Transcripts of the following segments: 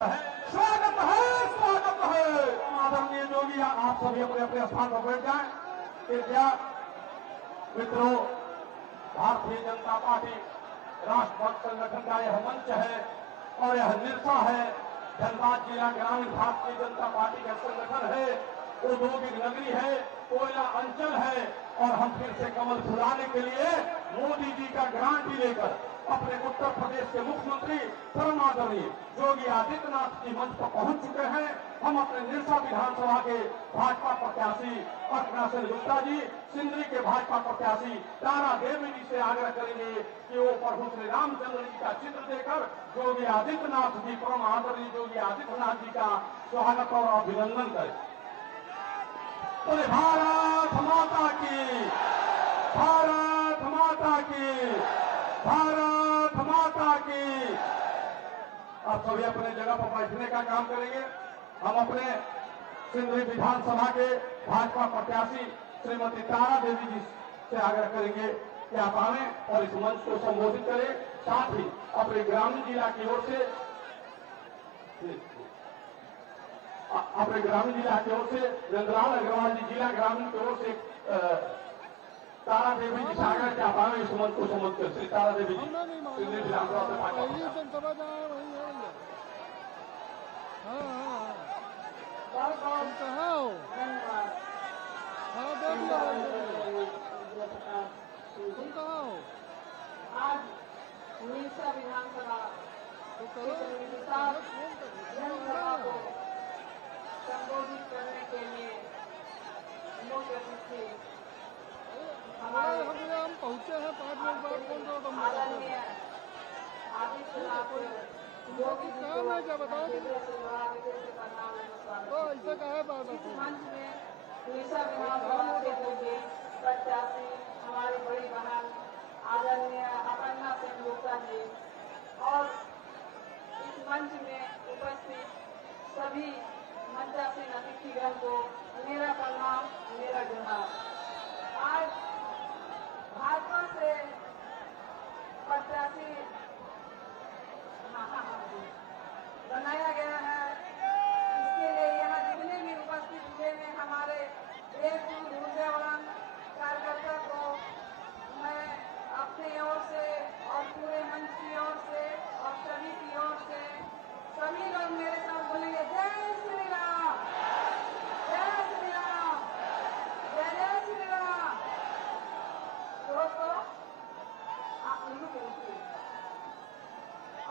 स्वागत है, स्वागत है। आदरणीय योगी, आप सभी अपने अपने स्थान पर बैठ जाएं। कृपया मित्रों, भारतीय जनता पार्टी राष्ट्रभक्त संगठन का यह मंच है और यह निरसा है। धनबाद जिला ग्रामीण भारतीय जनता पार्टी का संगठन है, औद्योगिक नगरी है, कोयला अंचल है और हम फिर से कमल फुलाने के लिए मोदी जी का गारंटी लेकर अपने उत्तर प्रदेश के मुख्यमंत्री परम आदरणीय योगी आदित्यनाथ जी मंच पर पहुंच चुके हैं। हम अपने निरसा विधानसभा के भाजपा प्रत्याशी अर्चना सेन गुप्ता जी, सिंदरी के भाजपा प्रत्याशी तारा देवी जी से आग्रह करेंगे कि वो प्रभु श्री रामचंद्र जी का चित्र देकर योगी आदित्यनाथ जी, परम आदरणीय योगी आदित्यनाथ जी का स्वागत और अभिनंदन करें। बोले भारत माता की, भारत माता की, भारत माता की। आप सभी अपने जगह पर बैठने का काम करेंगे। हम अपने सिंदरी विधानसभा के भाजपा प्रत्याशी श्रीमती तारा देवी जी से आग्रह करेंगे कि आप आए और इस मंच को संबोधित करें। साथ ही अपने ग्रामीण जिला की ओर से अपने ग्रामीण जिला की ओर से रंगलाल अग्रवाल जी, जिला ग्रामीण की ओर से तारा देवी जी सागर के आप इस मंच को संबोधित कर। श्री तारा देवी जी सिंदरी विधानसभा से आज उड़ीसा विधानसभा जनसभा को संबोधित करने के लिए मुख्य अतिथि हमारे हम पहुंचे हैं 5 मिनट बाद। कौन आदरणीय आदित्यनाथ योगी जी काम है क्या बताओ? तो ऐसा का है बात इस मंच में उड़ीसा विधानसभा क्षेत्र के प्रत्याशी हमारी बड़ी बहन आदरणीय अर्चना सेन गुप्ता जी और इस मंच में उपस्थित सभी मंचासीन अतिथिगण को मेरा प्रणाम, मेरा जोहार। आज भाजपा से प्रत्याशी बनाया गया है। इसके लिए यहाँ जितने भी उपस्थित हुए हैं हमारे एक ऊर्जावान कार्यकर्ता को मैं अपनी ओर से और पूरे मंच की ओर से और सभी की ओर से सभी लोग मेरे साथ बोलेंगे जय श्री राम, जय श्री राम, जय जय श्री राम। दोस्तों,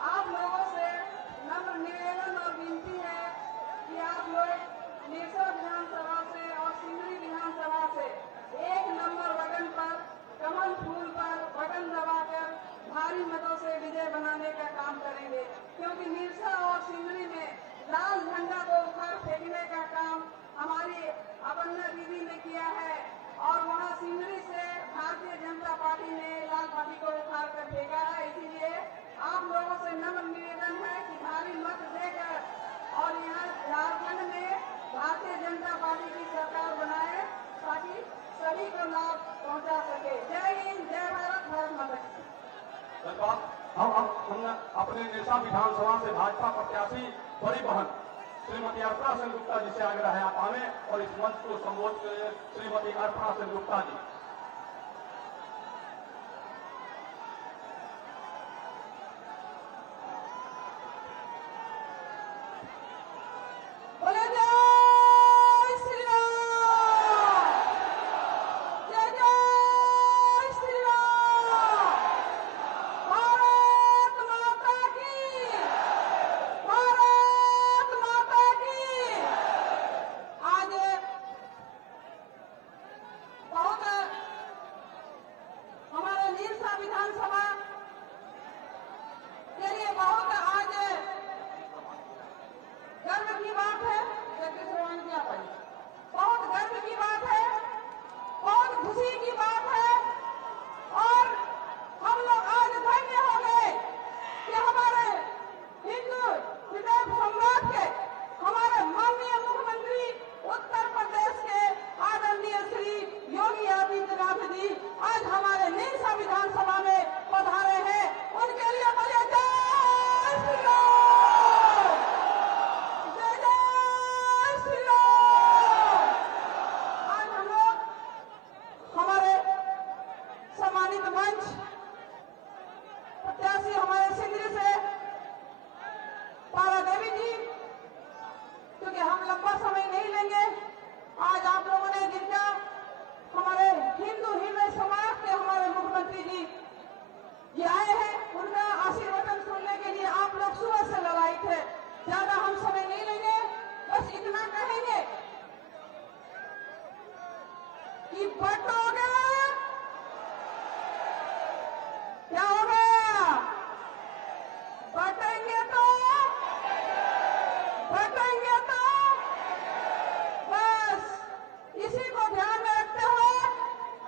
आप लोगों से नम्र निवेदन और विनती है कि आप लोग निरसा विधानसभा से और सिंदरी विधानसभा से 1 नंबर बटन पर, कमल फूल पर बटन दबाकर भारी मतों से विजय बनाने का काम करेंगे, क्योंकि निरसा और सिंदरी में लाल झंडा को उखाड़ फेंकने का काम हमारी अर्चना दीदी ने किया है और वहाँ सिंदरी से भारतीय जनता पार्टी ने लाल पार्टी को उखाड़ कर फेंका है। इसीलिए आप लोगों से नम्र निवेदन है कि भारी मत देकर और यहाँ झारखंड में भारतीय जनता पार्टी की सरकार बनाए ताकि सभी को लाभ पहुँचा सके। जय हिंद, जय भारत, भारत माता की। धन्यवाद। हम अपने निरसा विधानसभा से भाजपा प्रत्याशी बड़ी बहन श्रीमती अर्चना सेन गुप्ता जी से आग्रह है आप आवे और इस मंच को संबोधित करें। श्रीमती अर्चना सेन गुप्ता जी। बोले जय श्री राम, जय जय श्री राम। भारत माता की, भारत माता की। आज बहुत आज आप लोगों ने जिनका हमारे हिंदू हृदय समाज के हमारे मुख्यमंत्री जी ये आए हैं, उनका आशीर्वचन सुनने के लिए आप लोग सुबह से लड़ाई थे। ज्यादा हम समय नहीं लेंगे, बस इतना कहेंगे कि बटोगे क्या होगा, बटेंगे तो बस इसी को ध्यान में रखते हुए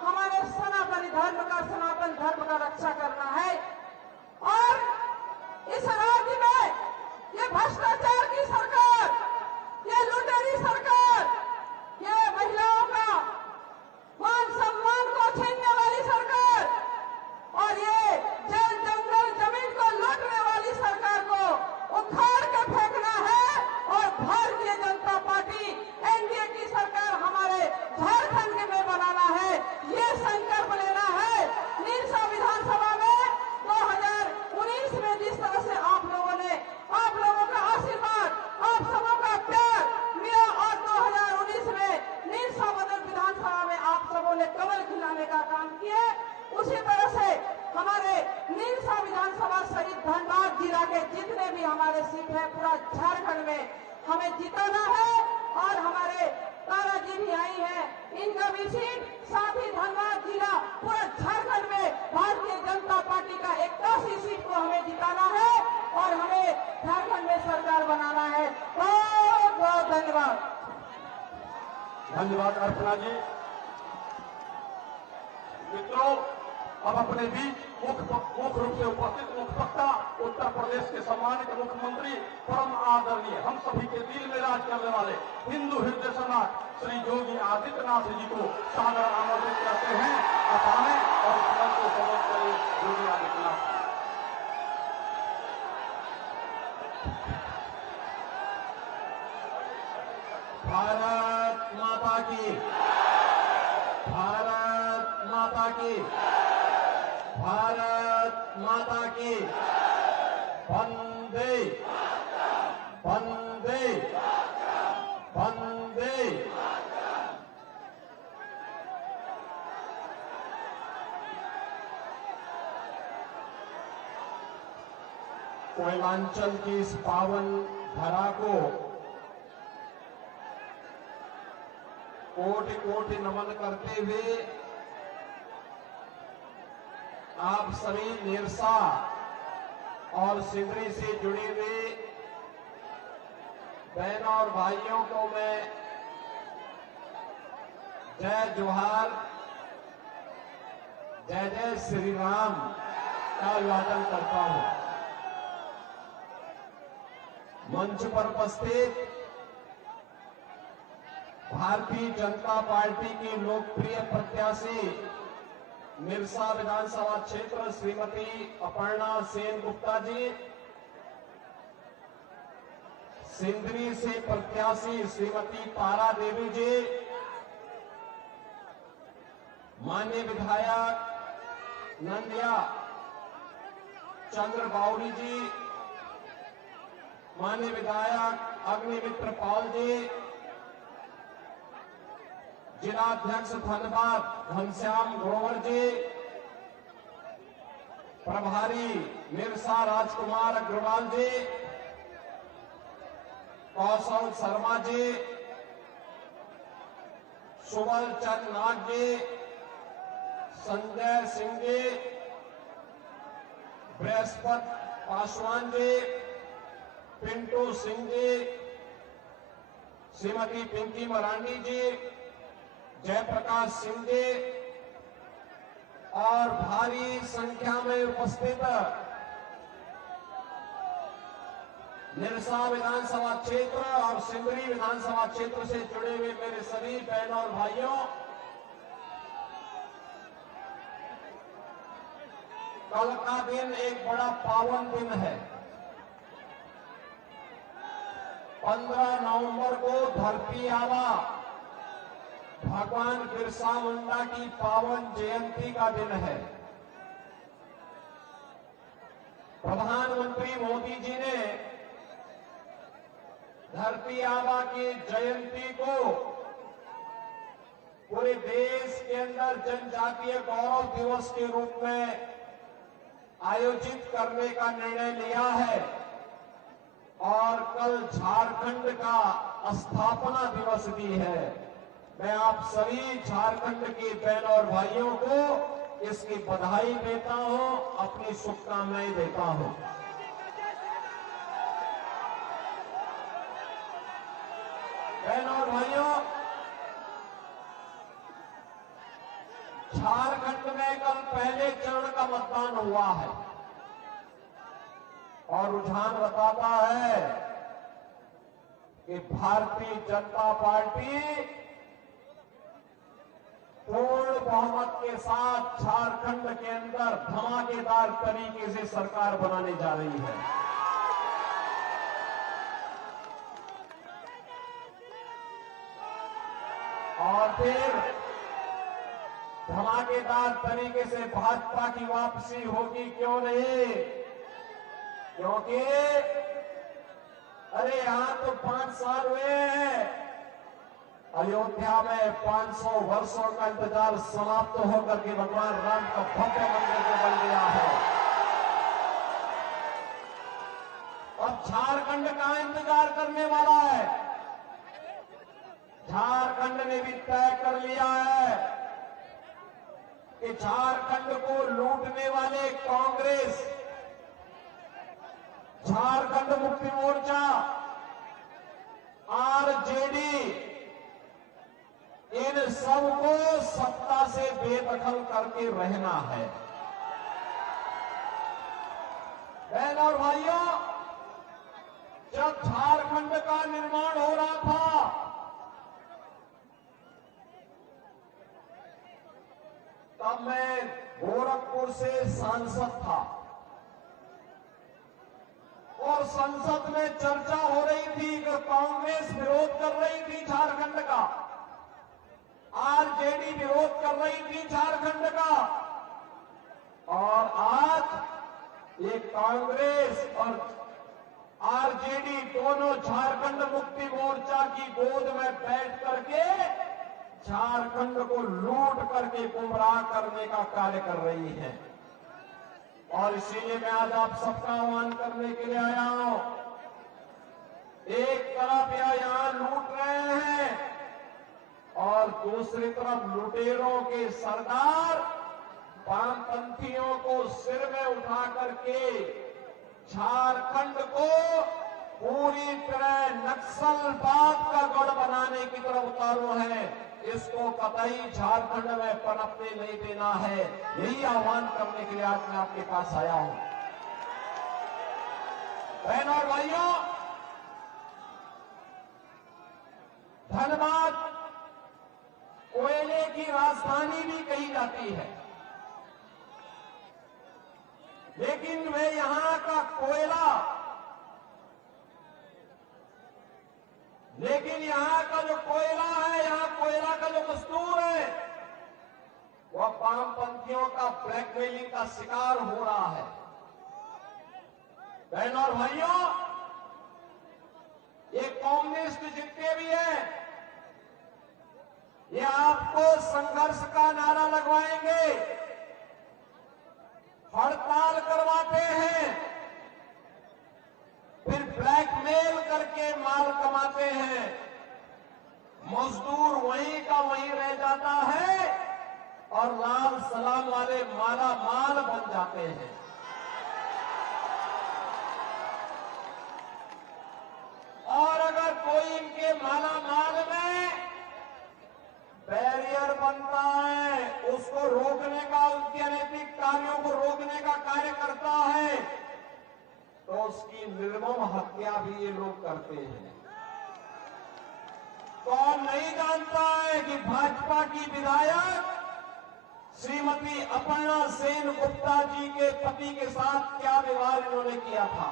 हमारे सनातन धर्म का रक्षा करना है। और इस राज्य में ये भ्रष्टाचार की सरकार, ये लुटेरी सरकार, ये महिलाओं का मान सम्मान को छीनने वाली सरकार और ये जल जंगल जमीन को लूटने वाली सरकार को उखाड़ के फेंकना है और भारतीय जनता पार्टी एनडीए की सरकार हमारे झारखंड में बनाना है। ये संकल्प लेना है। निरसा विधानसभा में 2019 में जिस तरह से आप लोगों का आशीर्वाद, आप सबों का प्यार मिला और 2019 में निरसा विधानसभा में आप सबों ने कमल खिलाने का काम किए, उसी तरह से हमारे निरसा विधानसभा सहित धनबाद जिला के जितने भी हमारे सीट है पूरा झारखंड में हमें जिताना है। और हमारे तारा जी भी आई है, इनका भी सीट, साथ ही धनबाद जिला पूरा झारखंड में भारतीय जनता पार्टी का 81 सीट को हमें जिताना है और हमें झारखंड में सरकार बनाना है। बहुत बहुत धन्यवाद। धन्यवाद अर्चना जी। मित्रों, अब अपने बीच मुख्य रूप से उपस्थित मुख्य वक्ता उत्तर प्रदेश के सम्मानित मुख्यमंत्री, परम आदरणीय, हम सभी के दिल में राज करने वाले हिंदू हृदय सम्राट श्री योगी आदित्यनाथ जी को सादर आमंत्रित करते हैं। आप आए और इस मंच को संबोधित करें। योगी आदित्यनाथ। भारत माता की, भारत माता की, भारत माता की। वंदे वंदे वंदे। कोयलांचल की इस पावन धरा को कोटि कोटि नमन करते हुए आप सभी निरसा और सिंदरी से जुड़े हुए बहनों और भाइयों को मैं जय जोहार, जय जय श्री राम का अभिवादन करता हूं। मंच पर उपस्थित भारतीय जनता पार्टी की लोकप्रिय प्रत्याशी निरसा विधानसभा क्षेत्र श्रीमती अपर्णा सेन गुप्ता जी, सिंदरी से प्रत्याशी श्रीमती तारा देवी जी, माननीय विधायक नंदिया चंद्र बावरी जी, माननीय विधायक अग्निमित्र पाल जी, जिलाध्यक्ष धनबाद घनश्याम ग्रोवर जी, प्रभारी निरसा राजकुमार अग्रवाल जी, कौशल शर्मा जी, सुबल चंद नाग जी, संजय सिंह जी, बृहस्पति पासवान जी, पिंटू सिंह जी, श्रीमती पिंकी मरांडी जी, जयप्रकाश सिंह जी और भारी संख्या में उपस्थित निरसा विधानसभा क्षेत्र और सिंदरी विधानसभा क्षेत्र से जुड़े हुए मेरे सभी बहनों और भाइयों, कल का दिन एक बड़ा पावन दिन है। 15 नवंबर को धरती आबा भगवान बिरसा मुंडा की पावन जयंती का दिन है। प्रधानमंत्री मोदी जी ने धरती आबा की जयंती को पूरे देश के अंदर जनजातीय गौरव दिवस के रूप में आयोजित करने का निर्णय लिया है और कल झारखंड का स्थापना दिवस भी है। मैं आप सभी झारखंड के बहन और भाइयों को इसकी बधाई देता हूं, अपनी शुभकामनाएं देता हूं। बहन और भाइयों, झारखंड में कल पहले चरण का मतदान हुआ है और रुझान बताता है कि भारतीय जनता पार्टी पूर्ण बहुमत के साथ झारखंड के अंदर धमाकेदार तरीके से सरकार बनाने जा रही है। और फिर धमाकेदार तरीके से भाजपा की वापसी होगी, क्यों नहीं? क्योंकि अरे यहां तो 5 साल हुए हैं, अयोध्या में 500 वर्षों का इंतजार समाप्त होकर के भगवान राम का भव्य मंदिर जो बन गया है। अब झारखंड का इंतजार करने वाला है। झारखंड ने भी तय कर लिया है कि झारखंड को लूटने वाले कांग्रेस, झारखंड मुक्ति मोर्चा, आरजेडी, इन सबको सत्ता से बेदखल करके रहना है। बहन और भाइयों, जब झारखंड का निर्माण हो रहा था तब मैं गोरखपुर से सांसद था और संसद में चर्चा हो रही थी कि कांग्रेस विरोध कर रही थी झारखंड का, आरजेडी विरोध कर रही थी झारखंड का, और आज ये कांग्रेस और आरजेडी दोनों झारखंड मुक्ति मोर्चा की गोद में बैठ करके झारखंड को लूट करके गुमराह करने का कार्य कर रही है। और इसीलिए मैं आज आप सबका आह्वान करने के लिए आया हूं। एक तरफ यहां लूट रहे हैं और दूसरी तरफ लुटेरों के सरदार वामपंथियों को सिर में उठा करके झारखंड को पूरी तरह नक्सलवाद का गढ़ बनाने की तरफ उतारू है। इसको कतई झारखंड में पनपने नहीं देना है। यही आह्वान करने के लिए आज मैं आपके पास आया हूं। बहन और भाइयों, धनबाद कोयले की राजधानी भी कही जाती है, लेकिन वे यहां का कोयला, लेकिन यहां का जो कोयला है, यहां कोयला का जो मजदूर है, वह वामपंथियों का ब्लैकमेलिंग का शिकार हो रहा है। बहन और भाइयों, ये कम्युनिस्ट जितने भी हैं, ये आपको संघर्ष का नारा लगवाएंगे, हड़ताल करवाते हैं, फिर ब्लैकमेल करके माल कमाते हैं। मजदूर वहीं का वहीं रह जाता है और लाल सलाम वाले माला माल बन जाते हैं। और अगर कोई इनके माला माल में बैरियर बनता है, उसको रोकने का, उनके अनैतिक कार्यों को रोकने का कार्य करता है, तो उसकी निर्मम हत्या भी ये लोग करते हैं। कौन नहीं जानता है कि भाजपा की विधायक श्रीमती अपर्णा सेन गुप्ता जी के पति के साथ क्या व्यवहार इन्होंने किया था।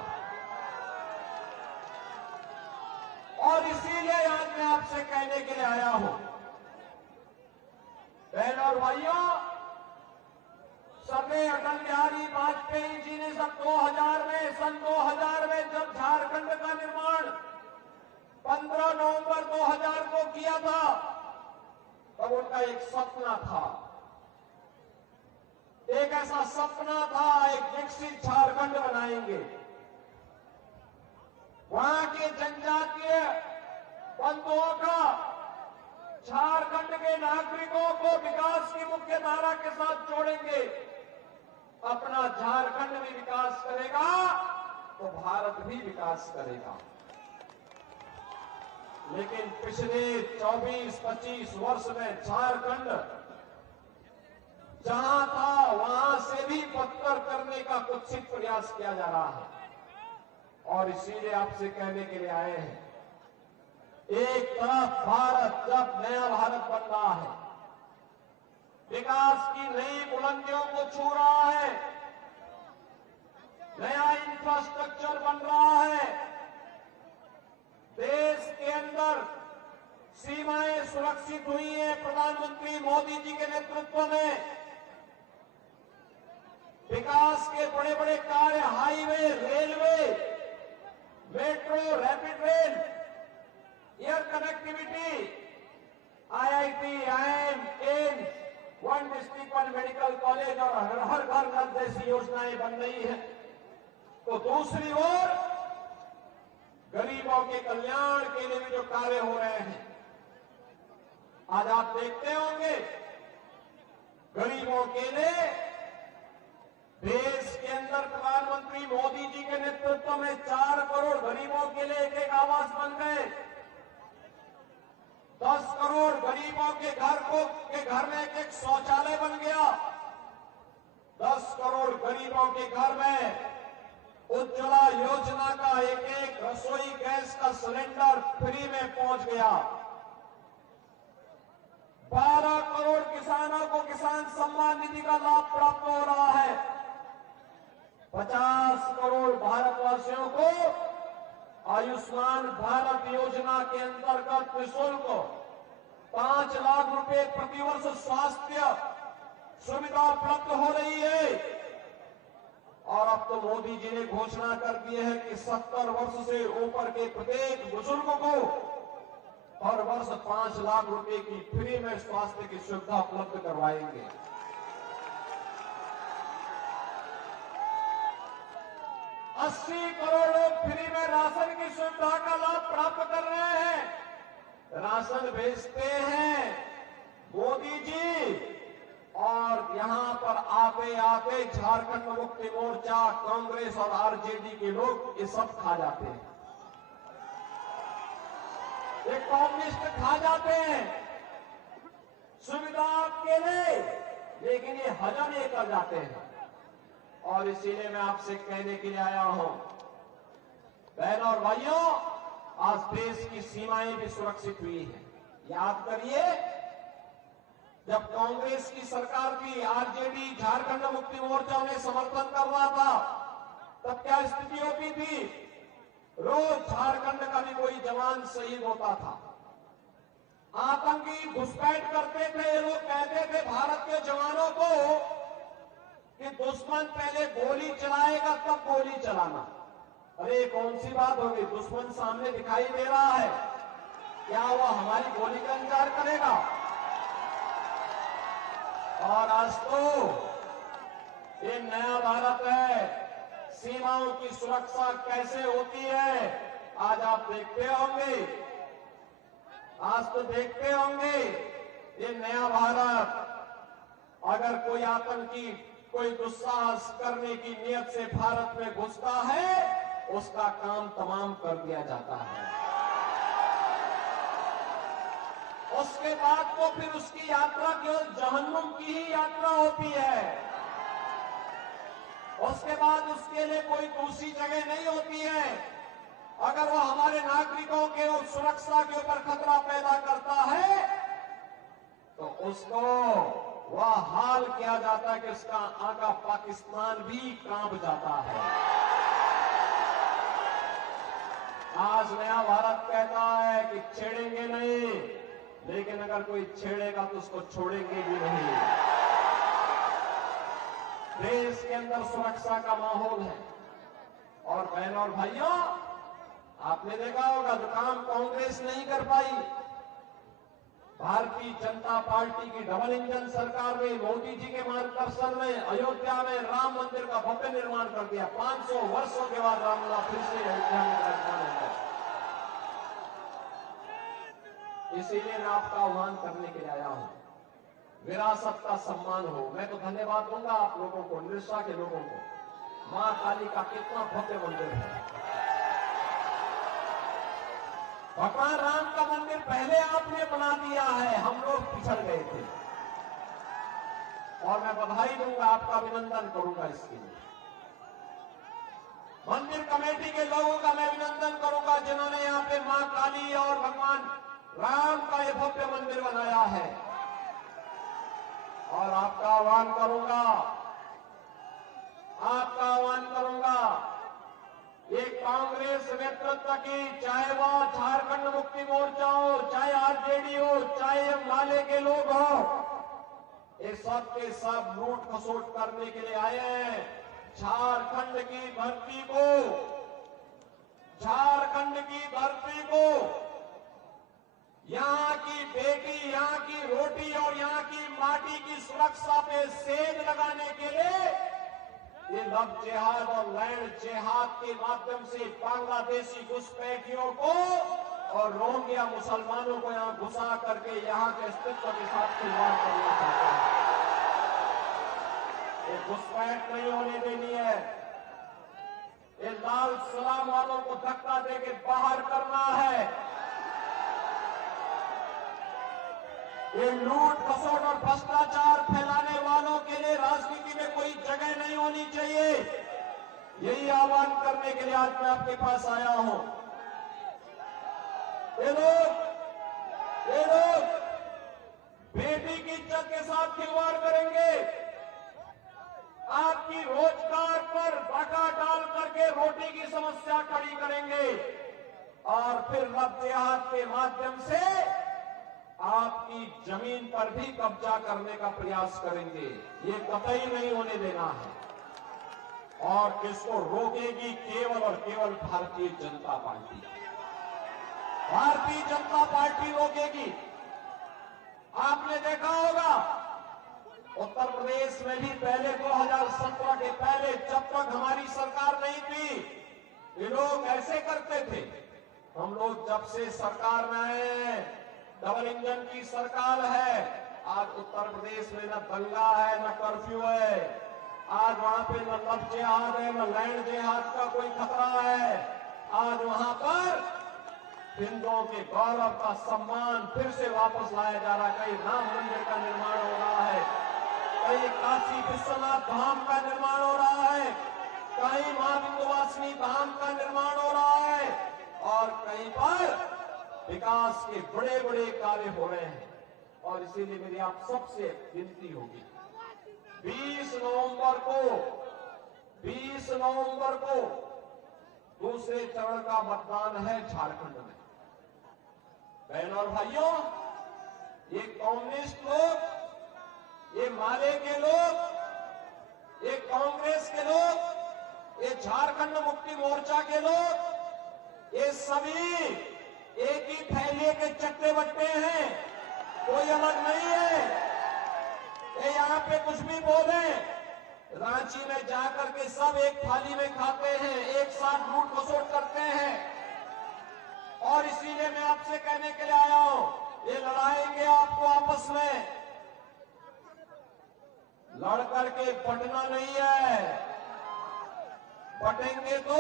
और इसीलिए आज मैं आपसे कहने के लिए आया हूं, बहन और भाइयों, सभी अटल बिहारी वाजपेयी जी ने सन 2000 में जब झारखंड का निर्माण 15 नवंबर 2000 को किया था, तब उनका का एक सपना था, एक ऐसा सपना था, एक विकसित झारखंड बनाएंगे। वहां के जनजातीय बंधुओं का, झारखंड के नागरिकों को विकास की मुख्य धारा के साथ जोड़ेंगे। अपना झारखंड भी विकास करेगा तो भारत भी विकास करेगा। लेकिन पिछले 24-25 वर्ष में झारखंड जहां था वहां से भी बदतर करने का कुत्सित प्रयास किया जा रहा है। और इसीलिए आपसे कहने के लिए आए हैं, एक तरफ भारत जब नया भारत बन रहा है, विकास की नई बुलंदियों को छू रहा है, नया इंफ्रास्ट्रक्चर बन रहा है, देश के अंदर सीमाएं सुरक्षित हुई हैं प्रधानमंत्री मोदी जी के नेतृत्व में। विकास के बड़े बड़े कार्य, highway, railway, metro, rapid rail, air connectivity, IIT, IIM, AIIMS, one district one medical college और हर घर नल जैसी योजनाएं बन रही है। तो दूसरी ओर गरीबों के कल्याण के लिए भी जो कार्य हो रहे हैं, आज आप देखते होंगे गरीबों के लिए देश के अंदर प्रधानमंत्री मोदी जी के नेतृत्व में 4 करोड़ गरीबों के लिए एक आवास बन गए। 10 करोड़ गरीबों के घर में एक शौचालय बन गया। 10 करोड़ गरीबों के घर में उज्ज्वला योजना का एक रसोई गैस का सिलेंडर फ्री में पहुंच गया। 12 करोड़ किसानों को किसान सम्मान निधि का लाभ प्राप्त हो रहा है। 50 करोड़ भारतवासियों को आयुष्मान भारत योजना के अंतर्गत निःशुल्क 5 लाख रुपए प्रतिवर्ष स्वास्थ्य सुविधा उपलब्ध हो रही है। और अब तो मोदी जी ने घोषणा कर दी है कि 70 वर्ष से ऊपर के प्रत्येक बुजुर्ग को हर वर्ष 5 लाख रुपए की फ्री में स्वास्थ्य की सुविधा उपलब्ध करवाएंगे। 80 करोड़ लोग फ्री में राशन की सुविधा का लाभ प्राप्त कर रहे हैं। राशन भेजते हैं मोदी जी, और यहां पर आते आते झारखंड मुक्ति मोर्चा, कांग्रेस और आरजेडी के लोग ये सब खा जाते हैं। ये कम्युनिस्ट खा जाते हैं सुविधा आपके लिए, लेकिन ये हजम नहीं कर जाते हैं। और इसीलिए मैं आपसे कहने के लिए आया हूं, बहनों और भाइयों, आज देश की सीमाएं भी सुरक्षित हुई है। याद करिए, जब कांग्रेस की सरकार थी, आरजेडी, झारखंड मुक्ति मोर्चा उन्हें समर्थन कर रहा था, तब क्या स्थिति होती थी? रोज झारखंड का भी कोई जवान शहीद होता था। आतंकी घुसपैठ करते थे। ये लोग कहते थे भारत के जवानों को कि दुश्मन पहले गोली चलाएगा तब गोली चलाना। अरे कौन सी बात होगी? दुश्मन सामने दिखाई दे रहा है, क्या वो हमारी गोली का इंतजार करेगा? और आज तो ये नया भारत है, सीमाओं की सुरक्षा कैसे होती है आज आप देखते होंगे। आज तो देखते होंगे ये नया भारत, अगर कोई आतंकी कोई दुस्साहस करने की नियत से भारत में घुसता है, उसका काम तमाम कर दिया जाता है। उसके बाद तो फिर उसकी यात्रा केवल जहन्नुम की ही यात्रा होती है। उसके बाद उसके लिए कोई दूसरी जगह नहीं होती है। अगर वो हमारे नागरिकों के सुरक्षा के ऊपर खतरा पैदा करता है तो उसको वह हाल किया जाता है कि उसका आका पाकिस्तान भी कांप जाता है। आज नया भारत कहता है कि छेड़ेंगे नहीं, लेकिन अगर कोई छेड़ेगा तो उसको छोड़ेंगे भी नहीं। देश के अंदर सुरक्षा का माहौल है। और बहनों और भाइयों, आपने देखा होगा जो काम कांग्रेस नहीं कर पाई, भारतीय जनता पार्टी की डबल इंजन सरकार ने मोदी जी के मार्गदर्शन में अयोध्या में राम मंदिर का भव्य निर्माण कर दिया। 500 वर्षों के बाद रामलला फिर से अयोध्या में विराजमान है। इसीलिए मैं आपका आह्वान करने के लिए आया हूं, विरासत का सम्मान हो। मैं तो धन्यवाद दूंगा आप लोगों को, निरसा के लोगों को। मां काली का कितना भव्य मंदिर है। भगवान राम का मंदिर पहले आपने बना दिया है, हम लोग पिछड़ गए थे। और मैं बधाई दूंगा, आपका अभिनंदन करूंगा इसके लिए। मंदिर कमेटी के लोगों का मैं अभिनंदन करूंगा जिन्होंने यहां पे मां काली और भगवान राम का ये भव्य मंदिर बनाया है। और आपका आह्वान करूंगा ये कांग्रेस नेतृत्व की, चाहे वह झारखंड मुक्ति मोर्चा हो, चाहे आरजेडी हो, चाहे माले के लोग हो, ये सब के सब लूट खसोट करने के लिए आए हैं। झारखंड की धरती को, यहां की बेटी, यहां की रोटी और यहां की माटी की सुरक्षा पे सेज लगाने के लिए ये लव जिहाद और लैंड जिहाद के माध्यम से बांग्लादेशी घुसपैठियों को और रोहिंग्या मुसलमानों को यहां घुसा करके यहां के अस्तित्व के साथ खिलवाड़ करना चाहते हैं। ये घुसपैठ नहीं होने देनी है। ये लाल सलाम वालों को धक्का देके बाहर करना है। ये लूट खसोट और भ्रष्टाचार फैलाने वालों के लिए राजनीति में कोई जगह नहीं होनी चाहिए। यही आह्वान करने के लिए आज मैं आपके पास आया हूं। ये लोग बेटी की इज्जत के साथ खिलवाड़ करेंगे। आपकी रोजगार पर डाका डाल करके रोटी की समस्या खड़ी करेंगे और फिर लव जिहाद के माध्यम से आपकी जमीन पर भी कब्जा करने का प्रयास करेंगे। ये कतई नहीं होने देना है। और इसको रोकेगी केवल और केवल भारतीय जनता पार्टी। भारतीय जनता पार्टी रोकेगी। आपने देखा होगा उत्तर प्रदेश में भी पहले 2017 के पहले, जब तक हमारी सरकार नहीं थी, ये लोग ऐसे करते थे। हम लोग जब से सरकार में आए, डबल इंजन की सरकार है, आज उत्तर प्रदेश में न दंगा है, न कर्फ्यू है। आज वहां पे न लव जिहाद है, न लैंड जिहाद का कोई खतरा है। आज वहां पर हिंदुओं के गौरव का सम्मान फिर से वापस लाया जा रहा है। कहीं राम मंदिर का निर्माण हो रहा है, कहीं काशी विश्वनाथ धाम का निर्माण हो रहा है, कहीं मां विंध्यवासिनी धाम का निर्माण हो रहा है और कहीं पर विकास के बड़े बड़े कार्य हो रहे हैं। और इसीलिए मेरी आप सबसे विनती होगी, 20 नवंबर को दूसरे चरण का मतदान है झारखंड में। बहनों और भाइयों, ये कम्युनिस्ट लोग, ये माले के लोग, ये कांग्रेस के लोग, ये झारखंड मुक्ति मोर्चा के लोग, ये सभी एक ही थैले के चट्टे बट्टे हैं, कोई अलग नहीं है। ये यहाँ पे कुछ भी बोले, रांची में जाकर के सब एक थाली में खाते हैं, एक साथ लूट खसोट करते हैं। और इसीलिए मैं आपसे कहने के लिए आया हूं, ये लड़ाएंगे आपको आपस में, लड़ करके बंटना नहीं है। बटेंगे तो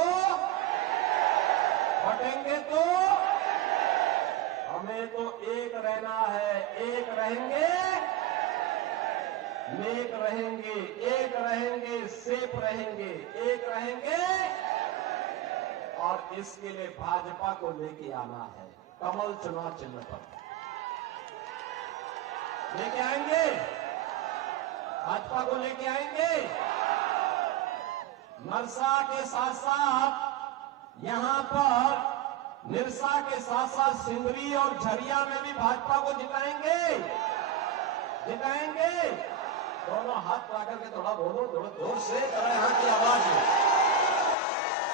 हमें तो एक रहना है। एक रहेंगे, नेक रहेंगे, एक रहेंगे, सेफ रहेंगे, एक रहेंगे। और इसके लिए भाजपा को लेके आना है, कमल चुनाव चिन्ह पर लेके आएंगे, भाजपभाजपा को लेके आएंगे। नरसा के साथ साथ यहां पर निरसा के साथ साथ सिंदरी और झरिया में भी भाजपा को जिताएंगे, जिताएंगे। दोनों हाथ ला करके थोड़ा बोलो, थोड़ा जोर से करें, यहाँ की आवाज है।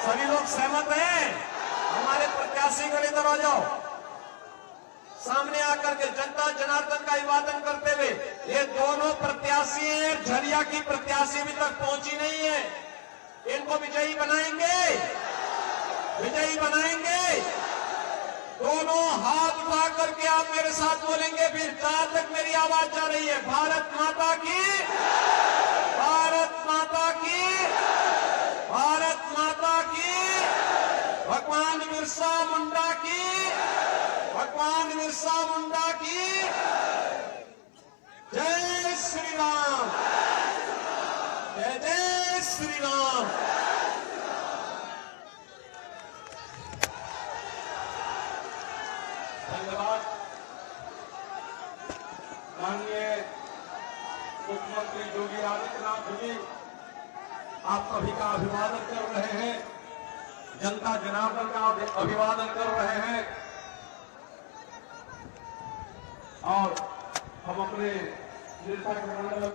सभी लोग सहमत हैं? हमारे प्रत्याशी को इधर आ जाओ। सामने आकर के जनता जनार्दन का अभिवादन करते हुए, ये दोनों प्रत्याशी हैं, झरिया की प्रत्याशी अभी तक पहुंची नहीं है, इनको विजयी बनाएंगे, विजयी बनाएंगे। दोनों हाथ उठा करके आप मेरे साथ बोलेंगे फिर, जहां तक मेरी आवाज जा रही है, भारत माता की, भारत माता की, भारत माता की, भगवान बिरसा मुंडा की, भगवान बिरसा मुंडा की जय श्री राम, जय जय श्री राम। धन्यवाद। माननीय मुख्यमंत्री योगी आदित्यनाथ जी आप सभी का अभिवादन कर रहे हैं, जनता जनार्दन का अभिवादन कर रहे हैं और हम अपने नेता के मंडल